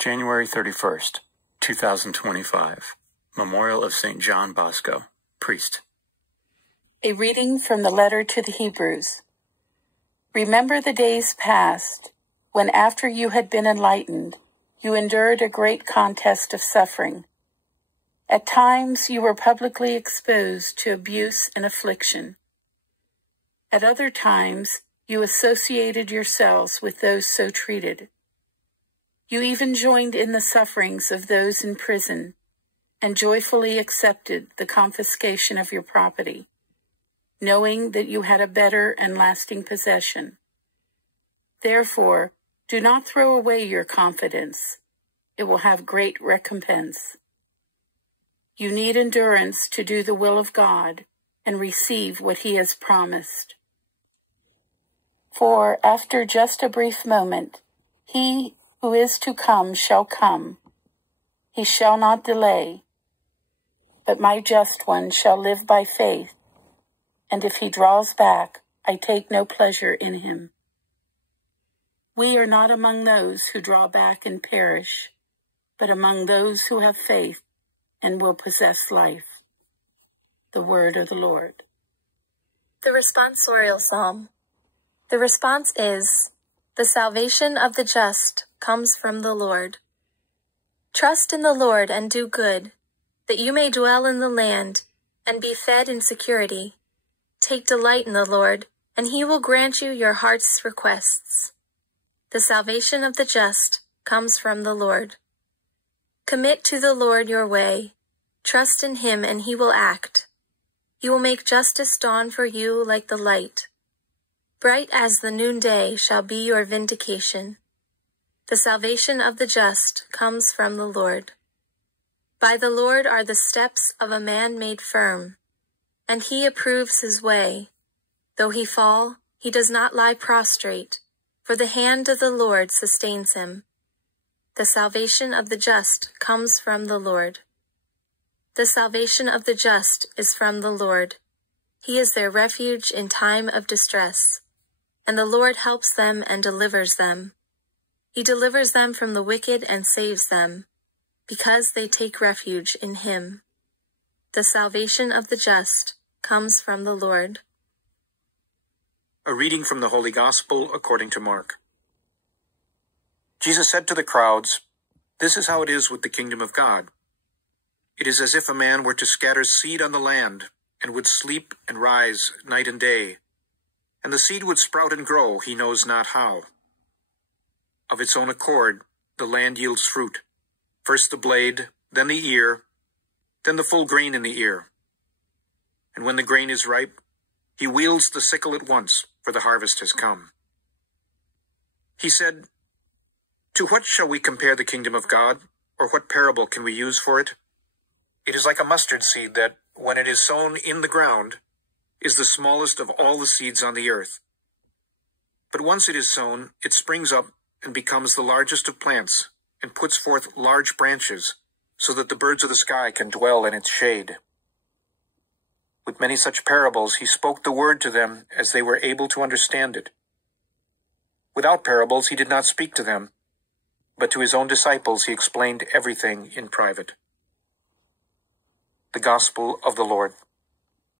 January 31st, 2025. Memorial of St. John Bosco, priest. A reading from the letter to the Hebrews. Remember the days past, when after you had been enlightened, you endured a great contest of suffering. At times you were publicly exposed to abuse and affliction. At other times you associated yourselves with those so treated. You even joined in the sufferings of those in prison and joyfully accepted the confiscation of your property, knowing that you had a better and lasting possession. Therefore, do not throw away your confidence. It will have great recompense. You need endurance to do the will of God and receive what He has promised. For after just a brief moment, He who is to come shall come. He shall not delay. But my just one shall live by faith, and if he draws back, I take no pleasure in him. We are not among those who draw back and perish, but among those who have faith and will possess life. The word of the Lord. The responsorial psalm. The response is, "The salvation of the just comes from the Lord." Trust in the Lord and do good, that you may dwell in the land and be fed in security. Take delight in the Lord, and He will grant you your heart's requests. The salvation of the just comes from the Lord. Commit to the Lord your way. Trust in Him, and He will act. He will make justice dawn for you like the light. Bright as the noonday shall be your vindication. The salvation of the just comes from the Lord. By the Lord are the steps of a man made firm, and He approves his way. Though he fall, he does not lie prostrate, for the hand of the Lord sustains him. The salvation of the just comes from the Lord. The salvation of the just is from the Lord. He is their refuge in time of distress, and the Lord helps them and delivers them. He delivers them from the wicked and saves them, because they take refuge in Him. The salvation of the just comes from the Lord. A reading from the Holy Gospel according to Mark. Jesus said to the crowds, "This is how it is with the kingdom of God. It is as if a man were to scatter seed on the land and would sleep and rise night and day, and the seed would sprout and grow, he knows not how. Of its own accord, the land yields fruit, first the blade, then the ear, then the full grain in the ear. And when the grain is ripe, he wields the sickle at once, for the harvest has come." He said, "To what shall we compare the kingdom of God, or what parable can we use for it? It is like a mustard seed that, when it is sown in the ground, is the smallest of all the seeds on the earth. But once it is sown, it springs up and becomes the largest of plants, and puts forth large branches, so that the birds of the sky can dwell in its shade." With many such parables, he spoke the word to them as they were able to understand it. Without parables, he did not speak to them, but to his own disciples he explained everything in private. The Gospel of the Lord.